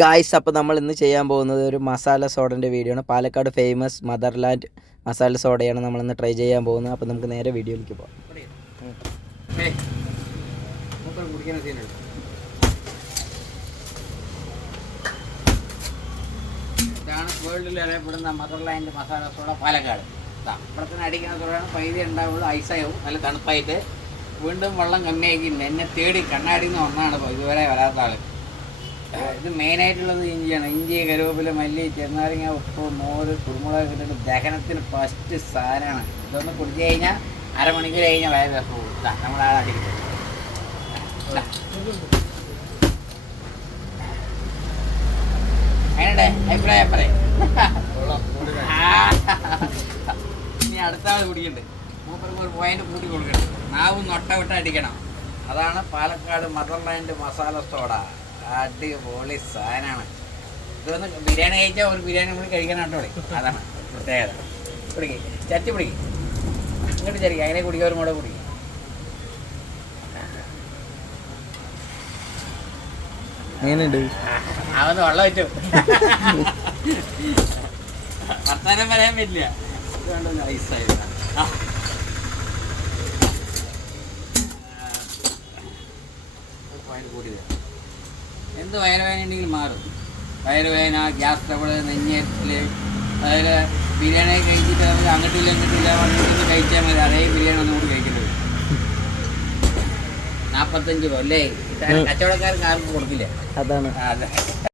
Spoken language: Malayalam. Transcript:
ഗായ്സ്, അപ്പോൾ നമ്മൾ ഇന്ന് ചെയ്യാൻ പോകുന്നത് ഒരു മസാല സോഡൻ്റെ വീഡിയോ ആണ്. പാലക്കാട് ഫേമസ് മദർലാൻഡ് മസാല സോഡയാണ് നമ്മളിന്ന് ട്രൈ ചെയ്യാൻ പോകുന്നത്. അപ്പോൾ നമുക്ക് നേരെ വീഡിയോയിലേക്ക് പോകാം. ഇതാണ് വേൾഡിൽ അറിയപ്പെടുന്ന മദർലാൻഡ് മസാല സോഡ പാലക്കാട്. ഇവിടെ തന്നെ അടിക്കുന്ന സോഡയാണ്. പൈതി ഉണ്ടാവുള്ളൂ, ഐസാവും, നല്ല തണുപ്പായിട്ട്. വീണ്ടും വെള്ളം കമ്മിയാക്കിയിട്ടുണ്ട്. എന്നെ തേടി കണ്ണാടിയിൽ നിന്ന് ഒന്നാണ് ഇതുവരെ വരാത്ത ആൾ. ഇത് മെയിനായിട്ടുള്ളത് ഇഞ്ചിയാണ്. ഇഞ്ചി, കരുവേപ്പില, മല്ലി, ചെറുനാരങ്ങ, ഉപ്പ്, മോര്, കുരുമുളക് ഇട്ടിട്ട് ദഹനത്തിന് ഫസ്റ്റ് സാധനമാണ്. ഇതൊന്ന് കുടിച്ചു കഴിഞ്ഞാൽ അരമണിക്കൂർ കഴിഞ്ഞാൽ വയറ് പോകും. നമ്മുടെ ആളടിക്കുന്നത് അതിനുടെ അഭിപ്രായം പറയും. ഇനി അടുത്ത ആൾ കുടിക്കണ്ട്. മൂപ്പർക്ക് ഒരു പോയിന്റ് കൂട്ടി കൊടുക്കണം. നാവും നൊട്ട വിട്ട് അടിക്കണം. അതാണ് പാലക്കാട് മദർലാൻഡ് മസാല സോഡ. അടിപൊളി സാധനമാണ്. ഇതൊന്ന് ബിരിയാണി കഴിച്ചാൽ ഒരു ബിരിയാണി കൂടി കഴിക്കാനാട്ടോ. അതാണ് പ്രത്യേകത. പിടിക്കും, ചട്ടി പിടിക്കും, ഇങ്ങോട്ട് ചരിക്കും, അങ്ങനെ കുടിക്കുക, ഒരു മുട കുടിക്കും. അവന്ന് വെള്ളം പറ്റും. വർത്താനം പറയാൻ പറ്റില്ല. ഇതുകൊണ്ട് ഐസായി കൂടിയത്. എന്ത് വയറുവേദന ഉണ്ടെങ്കിലും മാറും. വയറുവേദന, ഗ്യാസ് ട്രബിൾ, നെഞ്ഞേറ്റിൽ, അതായത് ബിരിയാണി കഴിച്ചിട്ട് അങ്ങോട്ടില്ല ഇങ്ങോട്ടില്ല പറഞ്ഞിട്ട് കഴിച്ചാൽ മതി. അതേ ബിരിയാണി ഒന്നും കൂടി കഴിക്കുന്നത്. 45 കൊല്ലേ കച്ചവടക്കാർക്ക് ആർക്കും കൊടുക്കില്ല. അതാണ് അതെ.